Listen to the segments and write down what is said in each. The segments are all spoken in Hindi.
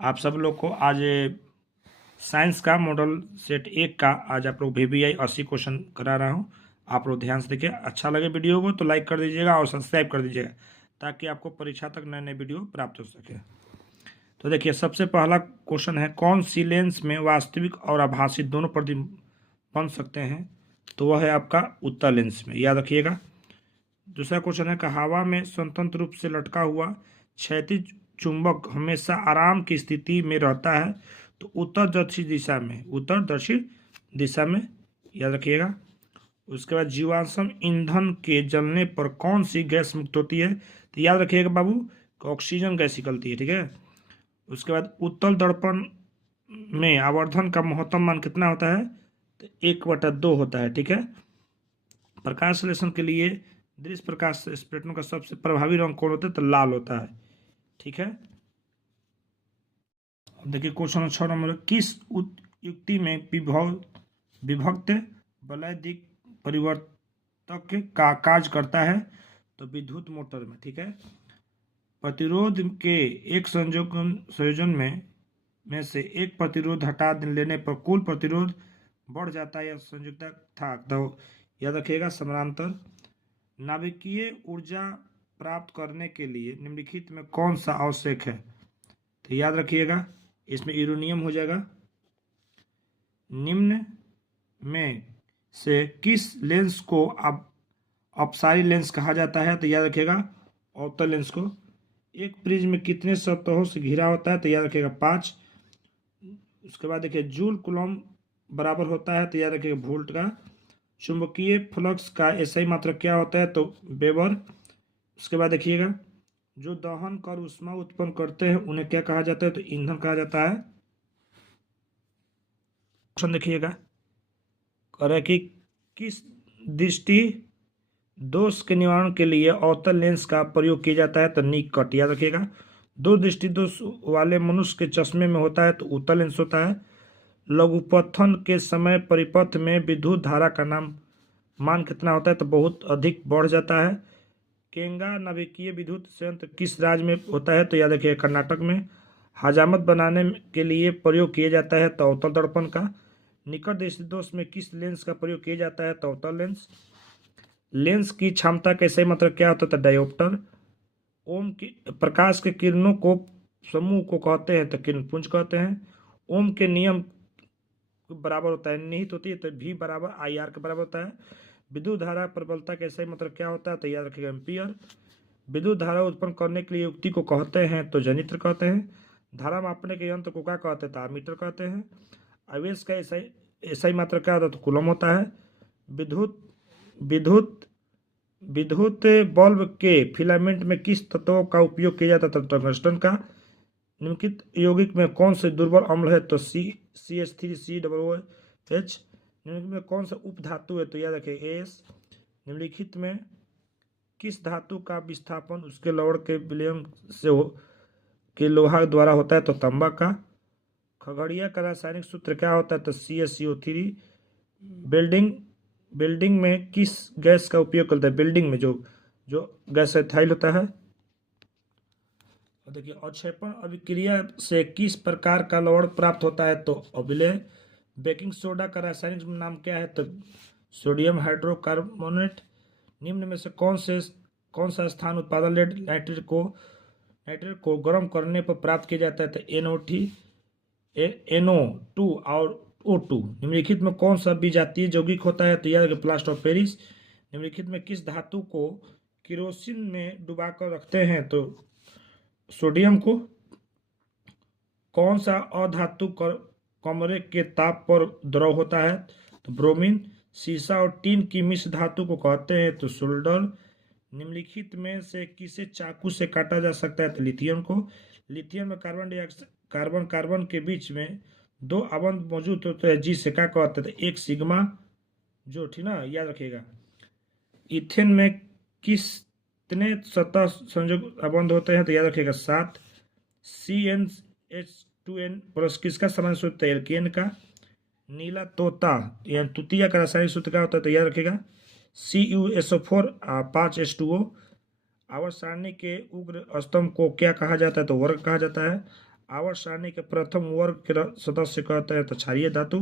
आप सब लोग को आज साइंस का मॉडल सेट 1 का आज आप लोग VBI 80 क्वेश्चन करा रहा हूँ। आप लोग ध्यान से देखिए। अच्छा लगे वीडियो को तो लाइक कर दीजिएगा और सब्सक्राइब कर दीजिएगा ताकि आपको परीक्षा तक नए नए वीडियो प्राप्त हो सके। तो देखिए, सबसे पहला क्वेश्चन है, कौन सी लेंस में वास्तविक और आभासी दोनों प्रतिबिंब बन सकते हैं? तो वह है आपका उत्तल लेंस में, याद रखिएगा। दूसरा क्वेश्चन है कि हवा में स्वतंत्र रूप से लटका हुआ क्षैतिज चुंबक हमेशा आराम की स्थिति में रहता है, तो उत्तरदर्शी दिशा में, याद रखिएगा। उसके बाद जीवाश्म ईंधन के जलने पर कौन सी गैस मुक्त होती है? तो याद रखिएगा बाबू, ऑक्सीजन गैस निकलती है, ठीक है। उसके बाद उत्तल दर्पण में आवर्धन का महत्तम मान कितना होता है? तो 1/2 होता है, ठीक है। प्रकाश संश्लेषण के लिए दृश्य प्रकाश स्पेक्ट्रम का सबसे प्रभावी रंग कौन होता है? तो लाल होता है, ठीक है। अब देखिए क्वेश्चन 6 नंबर, किस युक्ति में विभक्त वलय दिक् परिवर्तक का कार्य करता है? तो विद्युत मोटर में, ठीक है। प्रतिरोध के एक संयोजन में से एक प्रतिरोध हटा लेने पर कुल प्रतिरोध बढ़ जाता है या संयुक्ता था? तो याद रखिएगा समानांतर। नाभिकीय ऊर्जा प्राप्त करने के लिए निम्नलिखित में कौन सा आवश्यक है? तो याद रखिएगा, इसमें यूरेनियम हो जाएगा। निम्न में से किस लेंस को अपसारी लेंस कहा जाता है? तो याद रखिएगा अवतल लेंस को। एक प्रिज्म में कितने सतहों से घिरा होता है? तो याद रखिएगा 5। उसके बाद देखिए जूल कूलम्ब बराबर होता है, तो याद रखिएगा वोल्ट का। चुंबकीय फ्लक्स का एसआई मात्रक क्या होता है? तो वेबर। उसके बाद देखिएगा, जो दहन कर ऊष्मा उत्पन्न करते हैं उन्हें क्या कहा जाता है? तो ईंधन कहा जाता है। क्वेश्चन देखिएगा, कह कि किस दृष्टि दोष के निवारण के लिए अवतल लेंस का प्रयोग किया जाता है? तो निकट, याद रखिएगा। दो दृष्टि दोष वाले मनुष्य के चश्मे में होता है, तो उत्तल लेंस होता है। लघुपथन के समय परिपथ में विद्युत धारा का मान कितना होता है? तो बहुत अधिक बढ़ जाता है। केंगा नाभिकीय विद्युत संयंत्र किस राज्य में होता है? तो याद रखिए कर्नाटक में। हजामत बनाने के लिए प्रयोग किया जाता है, तो अवतल दर्पण का। निकट दृष्टि दोष में किस लेंस का प्रयोग किया जाता है? तो अवतल लेंस। लेंस की क्षमता का सही मतलब क्या होता है? डायोप्टर। ओम की प्रकाश के किरणों को समूह को कहते हैं, तो किरणपुंज कहते हैं। ओम के नियम बराबर होता है, निहित होती है, तो V बराबर IR के बराबर होता है। विद्युत धारा प्रबलता का सही मतलब क्या होता है? तो याद रखिएगा एम्पियर। विद्युत धारा उत्पन्न करने के लिए युक्ति को कहते हैं, तो जनित्र कहते हैं। धारा मापने के यंत्र को क्या कहते हैं? तो आमीटर कहते हैं। आवेश का ऐसा मात्रा क्या होता है? तो कूलम होता है। विद्युत बल्ब के फिलामेंट में किस तत्व का उपयोग किया जाता है? तो टंगस्टन का। निम्नलिखित यौगिक में कौन से दुर्बल अम्ल है? तो CH3COOH। निम्नलिखित में कौन सा उप धातु है? तो याद रखिए AS। निम्नलिखित में किस धातु का विस्थापन उसके लवण के विलयन के लोहा द्वारा होता है? तो तांबा का। खगड़िया का रासायनिक सूत्र क्या होता है? तो CaCO3। बिल्डिंग में किस गैस का उपयोग करता है? बिल्डिंग में जो गैस एथाइल होता है। देखिए, अवक्षेपण अभिक्रिया से किस प्रकार का लवण प्राप्त होता है? तो अभिलेय। बेकिंग सोडा का रासायनिक नाम क्या है? तो सोडियम हाइड्रोकार्बोनेट। निम्न में से कौन सा स्थान उत्पादन लेड नाइट्रेट को गर्म करने पर प्राप्त किया जाता है? तो NO2 और O2। निम्नलिखित में कौन सा विजातीय यौगिक होता है? तो याद प्लास्टर ऑफ पेरिस। निम्नलिखित में किस धातु को केरोसिन में डुबाकर रखते हैं? तो सोडियम को। कौन सा अधातु कमरे के ताप पर द्रव होता है? तो ब्रोमीन। सीसा और टीन की मिश्र धातु को कहते हैं? तो सोल्डर। निम्नलिखित में से किसे चाकू से काटा जा सकता है? तो लिथियम को। लिथियम में कार्बन के बीच में 2 आबंध मौजूद होते हैं, जिसे क्या कहते हैं? तो एक सिग्मा जो, ठीक ना, याद रखिएगा। इथेन में कितने सतह संयोग आबंध होते हैं? तो याद रखिएगा 7। CnH2n प्लस किसका सामान्य सूत्र? एल्केन का। नीला तोता यानी तुतिया का रासायनिक सूत्र क्या होता है? तो याद रखिएगा CuSO4 5H2O। आवर्त सारणी के उग्र स्तंभ को क्या कहा जाता है? तो वर्ग कहा जाता है। आवर्त सारणी के प्रथम वर्ग के सदस्य कहते हैं तो क्षारीय धातु।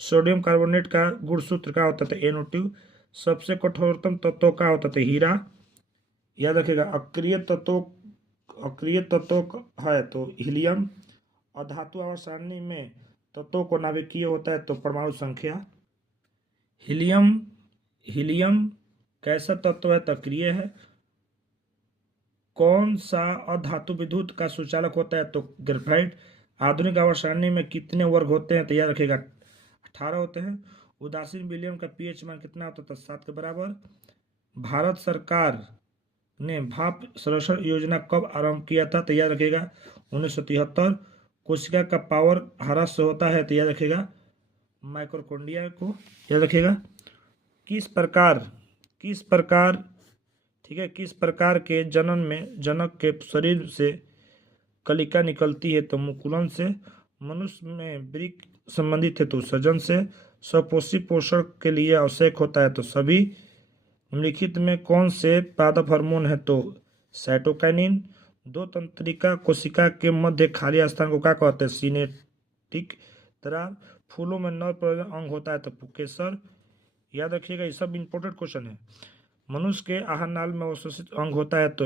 सोडियम कार्बोनेट का गुणसूत्र क्या होता था NO2। सबसे कठोरतम तत्व क्या होता था हीरा। याद रखिएगा। अक्रिय तत्व है तो हीलियम। और धातु आवर्त सारणी में तत्वों को नाभिकीय होता है तो परमाणु संख्या। हीलियम कैसा तत्व है तो अक्रिय है। कौन सा अधातु विद्युत का सुचालक होता है तो ग्रेफाइट। आधुनिक आवर्त सारणी में कितने वर्ग होते हैं तो याद रखिएगा 18 होते हैं। उदासीन विलियम का pH मान कितना होता था 7 के बराबर। भारत सरकार ने भाप संरक्षण योजना कब आरंभ किया था तो याद रखिएगा 1973। कोशिका का पावर हरा से होता है तो याद रखिएगा माइटोकॉन्ड्रिया को याद रखिएगा। किस प्रकार के जनन में जनक के शरीर से कलिका निकलती है तो मुकुलन से। मनुष्य में वृक्क संबंधित है तो सजन से। स्वपोषी पोषण के लिए आवश्यक होता है तो सभी। निम्नलिखित में कौन से पादप हार्मोन है तो साइटोकाइनिन। दो तंत्रिका कोशिका के मध्य खाली स्थान को क्या कहते हैं सिनेप्टिक दरार। फूलों में नर प्रजनन अंग होता है तो पुकेसर। याद रखिएगा ये सब इंपॉर्टेंट क्वेश्चन है। मनुष्य के आहार नाल में अवशोषित अंग होता है तो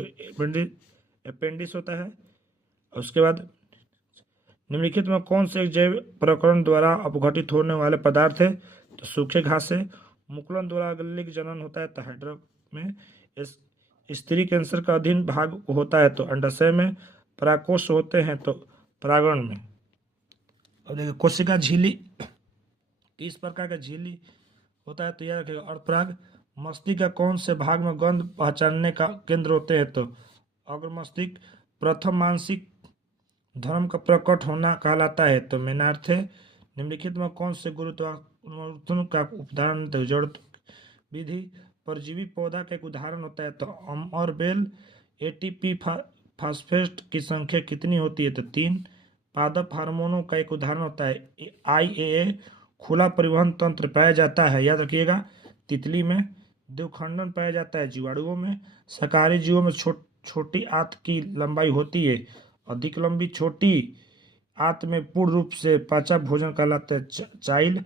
अपेंडिक्स होता है। उसके बाद निम्नलिखित में कौन से जैव प्रकरण द्वारा अपघटित होने वाले पदार्थ है तो सूखे घास है। मुकुलन द्वारा गल्लिक जनन होता है तो हाइड्रा में। स्त्री कैंसर का अधीन भाग होता है तो अंडाशय में। परागकोश होते हैं तो परागण में। अब देखिए कोशिका झिल्ली किस प्रकार का झिल्ली होता है तो याद रखिएगा अर्धपराग। मस्तिष्क का कौन से भाग में गंध पहचानने का केंद्र होते हैं तो अग्र मस्तिष्क। प्रथम मानसिक धर्म का प्रकट होना कहलाता है तो मेनार्थ है। निम्नलिखित में कौन से गुरुत्वाकर्षण का उदाहरण तो जड़ विधि। परजीवी पौधा का एक उदाहरण होता है तो अमरबेल। ATP फास्फेट की संख्या कितनी होती है तो 3। पादप हार्मोनों का एक उदाहरण होता है IAA। खुला परिवहन तंत्र पाया जाता है याद रखिएगा तितली में। द्विखंडन पाया जाता है जीवाणुओं में। शाकाहारी जीवों में छोटी आंत की लंबाई होती है अधिक लंबी। छोटी आंत में पूर्ण रूप से पाचा भोजन कहलाते हैं चाइल।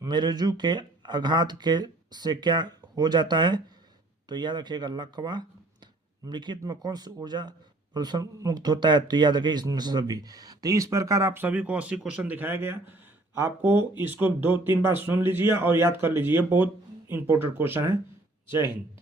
मेरुजू के आघात के से क्या हो जाता है तो याद रखिएगा लकवा। निम्नलिखित में कौन सी ऊर्जा प्रदूषण मुक्त होता है तो याद रखिए इसमें से सभी। तो इस प्रकार आप सभी को 80 क्वेश्चन दिखाया गया। आपको इसको 2-3 बार सुन लीजिए और याद कर लीजिए। बहुत इंपॉर्टेंट क्वेश्चन है। जय हिंद।